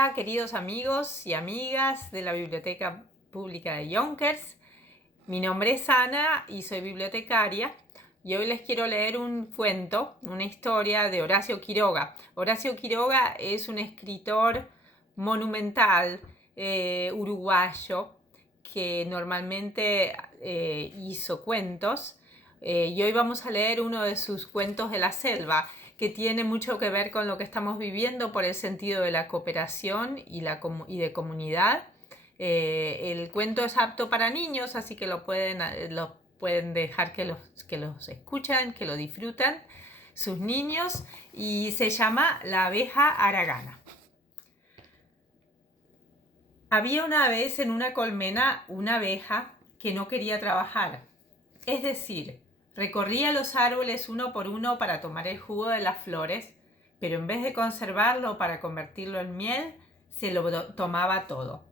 Hola, queridos amigos y amigas de la Biblioteca Pública de Yonkers. Mi nombre es Ana y soy bibliotecaria y hoy les quiero leer un cuento, una historia de Horacio Quiroga. Horacio Quiroga es un escritor monumental uruguayo que normalmente hizo cuentos y hoy vamos a leer uno de sus cuentos de la selva, que tiene mucho que ver con lo que estamos viviendo por el sentido de la cooperación y de comunidad. El cuento es apto para niños, así que lo pueden dejar que los escuchan, que lo disfrutan sus niños, y se llama La abeja haragana. Había una vez en una colmena una abeja que no quería trabajar, es decir, recorría los árboles uno por uno para tomar el jugo de las flores, pero en vez de conservarlo para convertirlo en miel, se lo tomaba todo.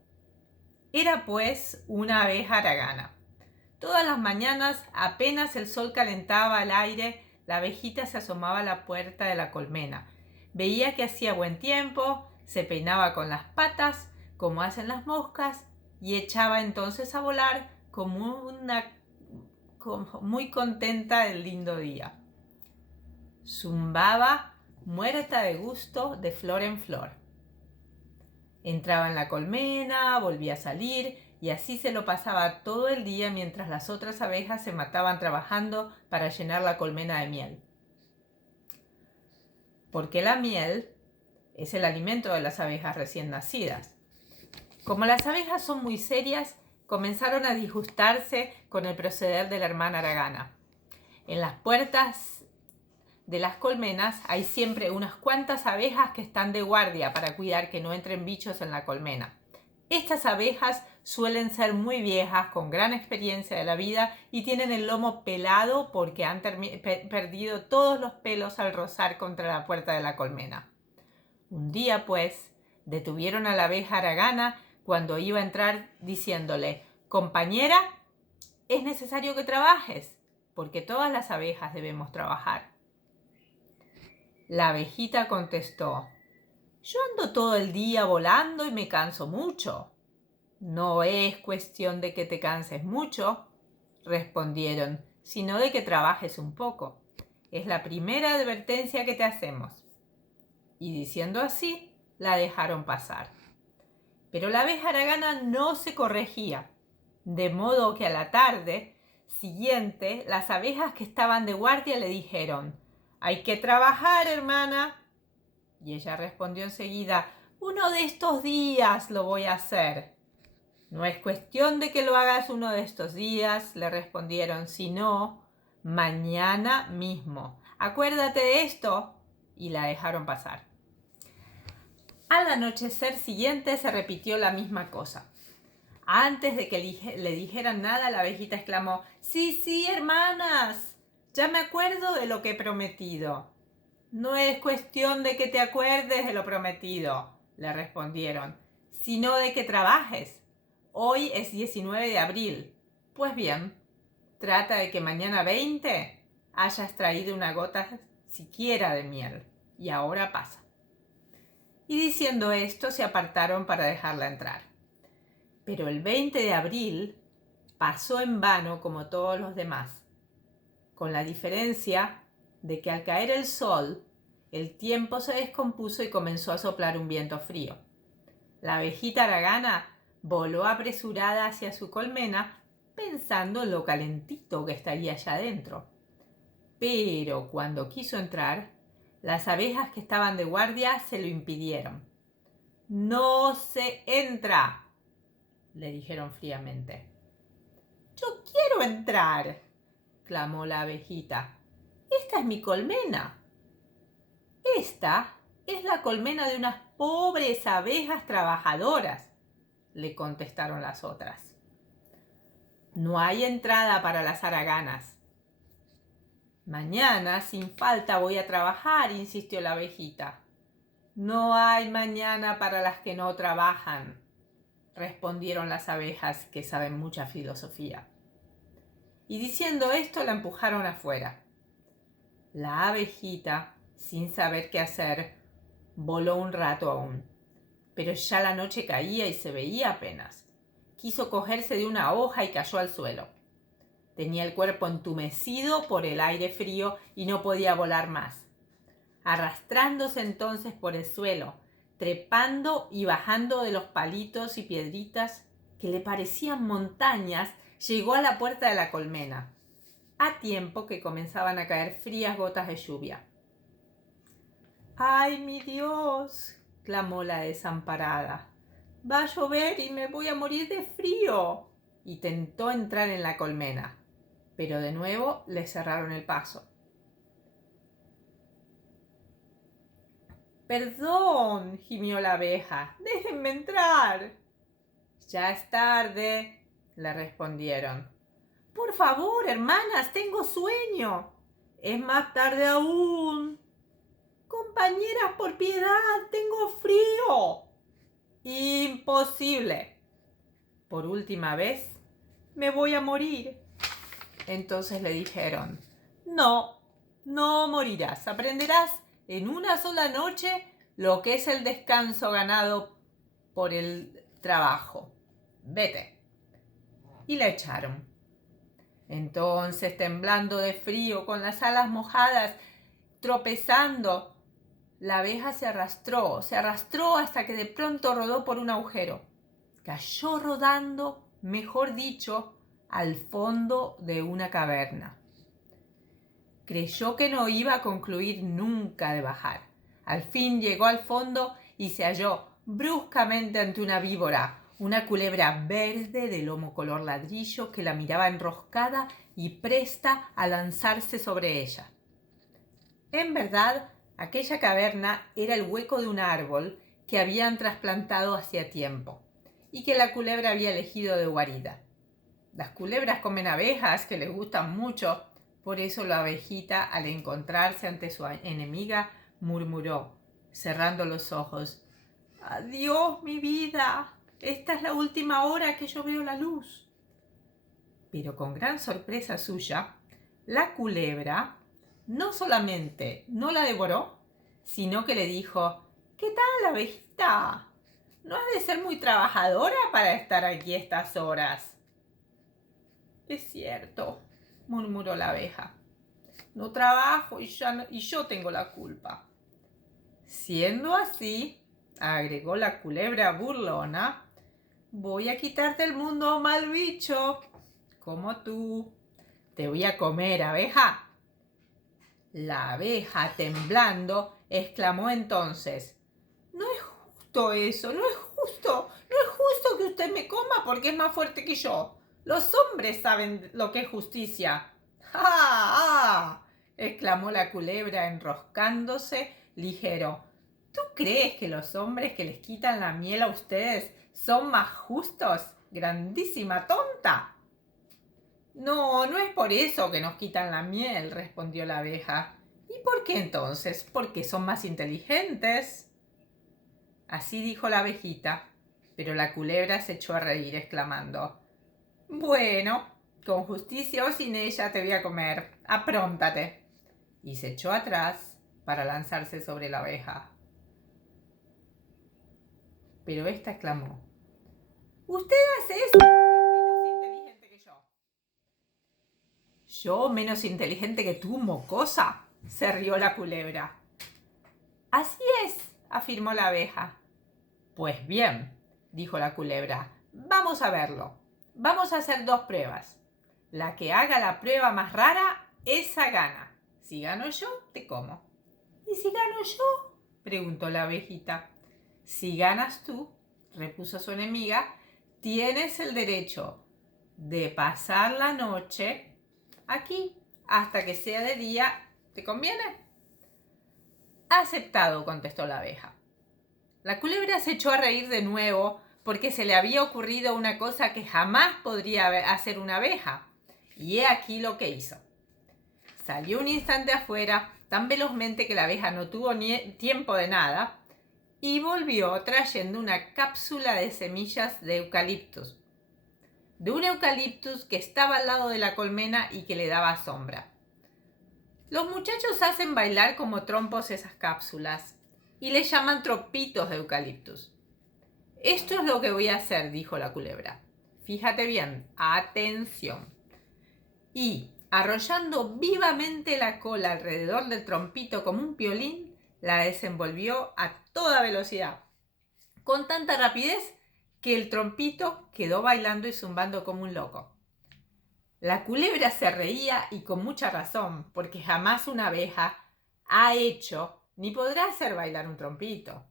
Era pues una abeja haragana. Todas las mañanas, apenas el sol calentaba el aire, la abejita se asomaba a la puerta de la colmena. Veía que hacía buen tiempo, se peinaba con las patas, como hacen las moscas, y echaba entonces a volar como muy contenta del lindo día. Zumbaba muerta de gusto de flor en flor. Entraba en la colmena, volvía a salir y así se lo pasaba todo el día mientras las otras abejas se mataban trabajando para llenar la colmena de miel. Porque la miel es el alimento de las abejas recién nacidas. Como las abejas son muy serias, comenzaron a disgustarse con el proceder de la hermana haragana. En las puertas de las colmenas hay siempre unas cuantas abejas que están de guardia para cuidar que no entren bichos en la colmena. Estas abejas suelen ser muy viejas, con gran experiencia de la vida, y tienen el lomo pelado porque han perdido todos los pelos al rozar contra la puerta de la colmena. Un día, pues, detuvieron a la abeja haragana cuando iba a entrar diciéndole: «Compañera, es necesario que trabajes, porque todas las abejas debemos trabajar». La abejita contestó: «Yo ando todo el día volando y me canso mucho». «No es cuestión de que te canses mucho», respondieron, «sino de que trabajes un poco. Es la primera advertencia que te hacemos». Y diciendo así, la dejaron pasar. Pero la abeja haragana no se corregía, de modo que a la tarde siguiente las abejas que estaban de guardia le dijeron: «Hay que trabajar, hermana». Y ella respondió enseguida: «Uno de estos días lo voy a hacer». «No es cuestión de que lo hagas uno de estos días», le respondieron, «sino mañana mismo. Acuérdate de esto». Y la dejaron pasar. Al anochecer siguiente se repitió la misma cosa. Antes de que le dijeran nada, la abejita exclamó: «Sí, sí, hermanas, ya me acuerdo de lo que he prometido». «No es cuestión de que te acuerdes de lo prometido», le respondieron, «sino de que trabajes. Hoy es 19 de abril. Pues bien, trata de que mañana 20 hayas traído una gota siquiera de miel. Y ahora pasa». Y diciendo esto se apartaron para dejarla entrar. Pero el 20 de abril pasó en vano como todos los demás, con la diferencia de que al caer el sol, el tiempo se descompuso y comenzó a soplar un viento frío. La abejita haragana voló apresurada hacia su colmena, pensando en lo calentito que estaría allá adentro. Pero cuando quiso entrar, las abejas que estaban de guardia se lo impidieron. «No se entra», le dijeron fríamente. «Yo quiero entrar», clamó la abejita. «Esta es mi colmena». «Esta es la colmena de unas pobres abejas trabajadoras», le contestaron las otras. «No hay entrada para las haraganas». «Mañana sin falta voy a trabajar», insistió la abejita. «No hay mañana para las que no trabajan», respondieron las abejas que saben mucha filosofía. Y diciendo esto la empujaron afuera. La abejita, sin saber qué hacer, voló un rato aún. pero ya la noche caía y se veía apenas. Quiso cogerse de una hoja y cayó al suelo. Tenía el cuerpo entumecido por el aire frío y no podía volar más. Arrastrándose entonces por el suelo, trepando y bajando de los palitos y piedritas que le parecían montañas, llegó a la puerta de la colmena, a tiempo que comenzaban a caer frías gotas de lluvia. ¡Ay, mi Dios!, clamó la desamparada. «Va a llover y me voy a morir de frío». Y tentó entrar en la colmena, pero de nuevo le cerraron el paso. «Perdón», gimió la abeja, «déjenme entrar». «Ya es tarde», le respondieron. «Por favor, hermanas, tengo sueño». «Es más tarde aún». «Compañeras, por piedad, tengo frío». «Imposible». «Por última vez, me voy a morir». Entonces le dijeron: «No, no morirás. Aprenderás en una sola noche lo que es el descanso ganado por el trabajo. Vete». Y la echaron. Entonces, temblando de frío, con las alas mojadas, tropezando, la abeja se arrastró hasta que de pronto rodó por un agujero. Cayó rodando, mejor dicho, al fondo de una caverna. Creyó que no iba a concluir nunca de bajar. Al fin llegó al fondo y se halló bruscamente ante una víbora, una culebra verde de lomo color ladrillo que la miraba enroscada y presta a lanzarse sobre ella. En verdad, aquella caverna era el hueco de un árbol que habían trasplantado hacía tiempo y que la culebra había elegido de guarida. Las culebras comen abejas que les gustan mucho, por eso la abejita, al encontrarse ante su enemiga, murmuró, cerrando los ojos: «Adiós, mi vida, esta es la última hora que yo veo la luz». Pero con gran sorpresa suya, la culebra no solamente no la devoró, sino que le dijo: «¿Qué tal, abejita? ¿No has de ser muy trabajadora para estar aquí estas horas?» «Es cierto», murmuró la abeja. «No trabajo y yo tengo la culpa». «Siendo así», agregó la culebra burlona, «voy a quitarte el mundo, mal bicho, como tú. Te voy a comer, abeja». La abeja, temblando, exclamó entonces: «No es justo eso, no es justo que usted me coma porque es más fuerte que yo. Los hombres saben lo que es justicia». «¡Ah! ¡Ah!», exclamó la culebra enroscándose ligero. «¿Tú crees que los hombres que les quitan la miel a ustedes son más justos, grandísima tonta?» «No, no es por eso que nos quitan la miel», respondió la abeja. «¿Y por qué entonces? Porque son más inteligentes». Así dijo la abejita, pero la culebra se echó a reír, exclamando: «Bueno, con justicia o sin ella te voy a comer. Apróntate». Y se echó atrás para lanzarse sobre la abeja. Pero ésta exclamó: «Usted hace eso porque es menos inteligente que yo». «¿Yo menos inteligente que tú, mocosa?», se rió la culebra. «Así es», afirmó la abeja. «Pues bien», dijo la culebra, «vamos a verlo. Vamos a hacer 2 pruebas. La que haga la prueba más rara, esa gana. Si gano yo, te como». «¿Y si gano yo?», preguntó la abejita. «Si ganas tú», repuso su enemiga, «tienes el derecho de pasar la noche aquí hasta que sea de día. ¿Te conviene?». «Aceptado», contestó la abeja. La culebra se echó a reír de nuevo porque se le había ocurrido una cosa que jamás podría hacer una abeja. Y he aquí lo que hizo. Salió un instante afuera, tan velozmente que la abeja no tuvo ni tiempo de nada, y volvió trayendo una cápsula de semillas de eucaliptus. De un eucaliptus que estaba al lado de la colmena y que le daba sombra. Los muchachos hacen bailar como trompos esas cápsulas y le llaman tropitos de eucaliptus. Esto es lo que voy a hacer, dijo la culebra. Fíjate bien, atención. Y, arrollando vivamente la cola alrededor del trompito como un piolín, la desenvolvió a toda velocidad, con tanta rapidez que el trompito quedó bailando y zumbando como un loco. La culebra se reía y con mucha razón, porque jamás una abeja ha hecho ni podrá hacer bailar un trompito.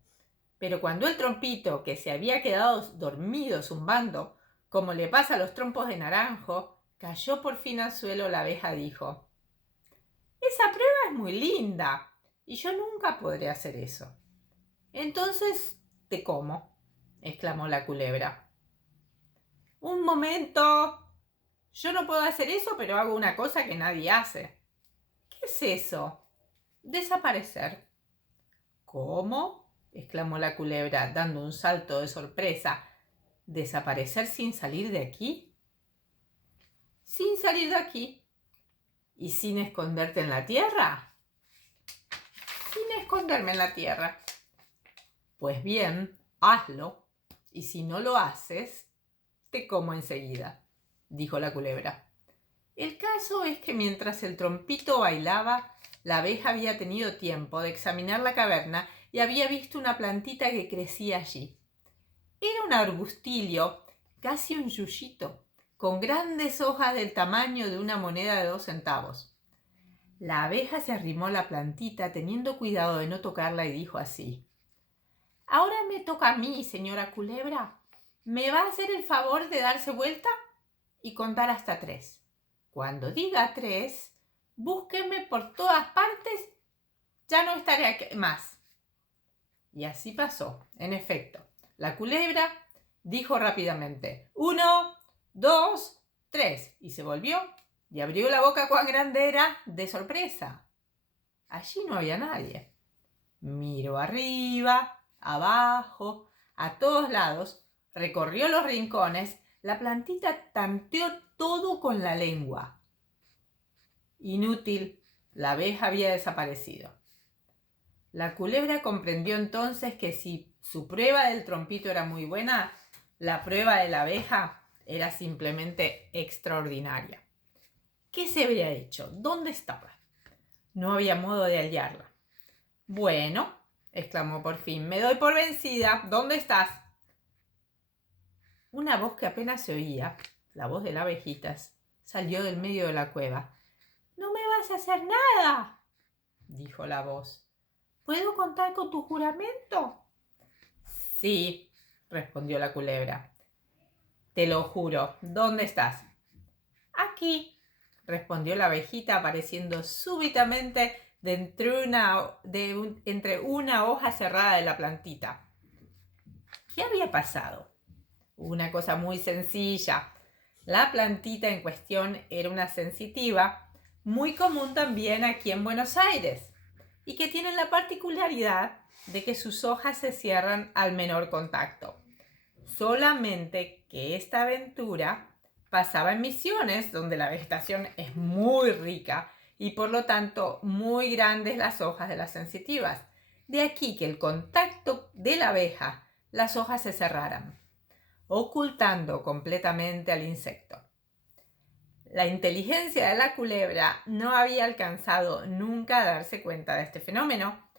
Pero cuando el trompito, que se había quedado dormido zumbando, como le pasa a los trompos de naranjo, cayó por fin al suelo, la abeja dijo: «Esa prueba es muy linda y yo nunca podré hacer eso». «Entonces te como», exclamó la culebra. «Un momento. Yo no puedo hacer eso, pero hago una cosa que nadie hace». «¿Qué es eso?» «Desaparecer». «¿Cómo?», exclamó la culebra, dando un salto de sorpresa. «¿Desaparecer sin salir de aquí?» «Sin salir de aquí». «¿Y sin esconderte en la tierra?» «Sin esconderme en la tierra». «Pues bien, hazlo, y si no lo haces, te como enseguida», dijo la culebra. El caso es que mientras el trompito bailaba, la abeja había tenido tiempo de examinar la caverna y había visto una plantita que crecía allí. Era un arbustilio, casi un yuyito, con grandes hojas del tamaño de una moneda de 2 centavos. La abeja se arrimó a la plantita teniendo cuidado de no tocarla y dijo así: «Ahora me toca a mí, señora culebra. ¿Me va a hacer el favor de darse vuelta y contar hasta 3? Cuando diga 3, búsqueme por todas partes. Ya no estaré aquí más». Y así pasó. En efecto, la culebra dijo rápidamente: «1, 2, 3», y se volvió y abrió la boca cuán grande era de sorpresa. Allí no había nadie. Miró arriba, abajo, a todos lados, recorrió los rincones, la plantita tanteó todo con la lengua. Inútil, la abeja había desaparecido. La culebra comprendió entonces que si su prueba del trompito era muy buena, la prueba de la abeja era simplemente extraordinaria. ¿Qué se había hecho? ¿Dónde estaba? No había modo de hallarla. «Bueno», exclamó por fin, «me doy por vencida. ¿Dónde estás?» Una voz que apenas se oía, la voz de las abejitas, salió del medio de la cueva. «No me vas a hacer nada», dijo la voz. «¿Puedo contar con tu juramento?» «Sí», respondió la culebra. «Te lo juro. ¿Dónde estás?» «Aquí», respondió la abejita, apareciendo súbitamente entre una hoja cerrada de la plantita. ¿Qué había pasado? Una cosa muy sencilla. La plantita en cuestión era una sensitiva, muy común también aquí en Buenos Aires, y que tiene la particularidad de que sus hojas se cierran al menor contacto. Solamente que esta aventura pasaba en Misiones, donde la vegetación es muy rica y por lo tanto muy grandes las hojas de las sensitivas. De aquí que el contacto de la abeja, las hojas se cerraran, ocultando completamente al insecto. La inteligencia de la culebra no había alcanzado nunca a darse cuenta de este fenómeno,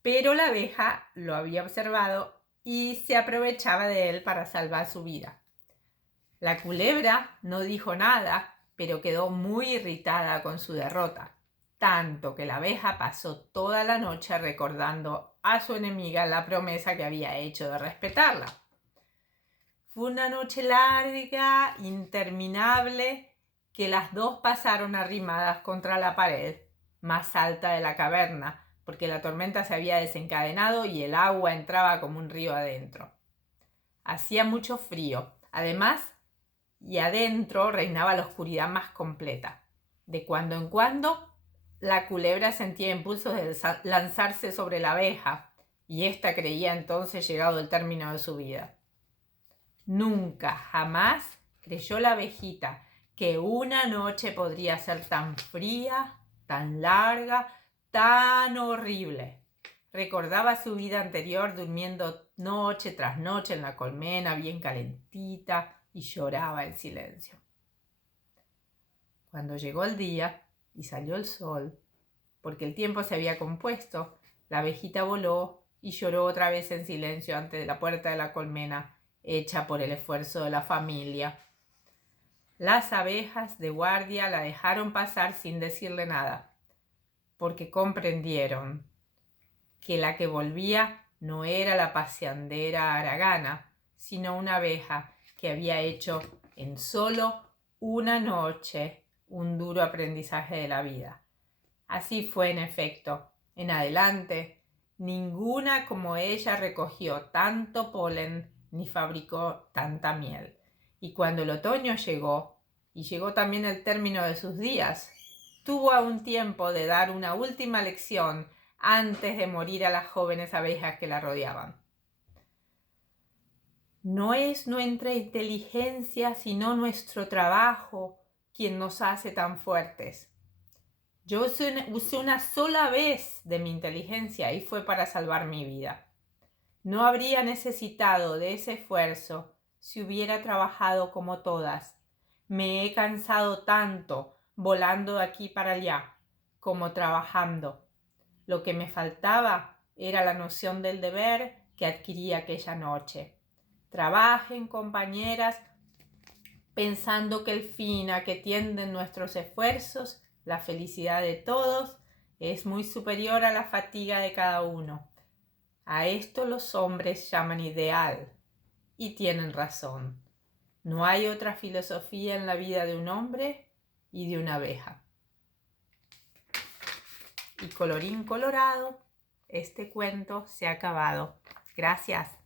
pero la abeja lo había observado y se aprovechaba de él para salvar su vida. La culebra no dijo nada, pero quedó muy irritada con su derrota, tanto que la abeja pasó toda la noche recordando a su enemiga la promesa que había hecho de respetarla. Fue una noche larga, interminable, que las dos pasaron arrimadas contra la pared más alta de la caverna, porque la tormenta se había desencadenado y el agua entraba como un río adentro. Hacía mucho frío, además, y adentro reinaba la oscuridad más completa. De cuando en cuando, la culebra sentía impulsos de lanzarse sobre la abeja, y ésta creía entonces llegado el término de su vida. Nunca, jamás creyó la abejita que una noche podría ser tan fría, tan larga, tan horrible. recordaba su vida anterior durmiendo noche tras noche en la colmena bien calentita y lloraba en silencio. Cuando llegó el día y salió el sol, porque el tiempo se había compuesto, la abejita voló y lloró otra vez en silencio ante la puerta de la colmena, hecha por el esfuerzo de la familia. Las abejas de guardia la dejaron pasar sin decirle nada, porque comprendieron que la que volvía no era la paseandera haragana, sino una abeja que había hecho en solo una noche un duro aprendizaje de la vida. Así fue en efecto. En adelante, ninguna como ella recogió tanto polen ni fabricó tanta miel. Y cuando el otoño llegó, y llegó también el término de sus días, tuvo aún tiempo de dar una última lección antes de morir a las jóvenes abejas que la rodeaban. No es nuestra inteligencia, sino nuestro trabajo quien nos hace tan fuertes. Yo usé una sola vez de mi inteligencia y fue para salvar mi vida. No habría necesitado de ese esfuerzo si hubiera trabajado como todas. Me he cansado tanto volando de aquí para allá como trabajando. Lo que me faltaba era la noción del deber que adquirí aquella noche. Trabajen, compañeras, pensando que el fin a que tienden nuestros esfuerzos, la felicidad de todos, es muy superior a la fatiga de cada uno. A esto los hombres llaman ideal, y tienen razón. No hay otra filosofía en la vida de un hombre y de una abeja. Y colorín colorado, este cuento se ha acabado. Gracias.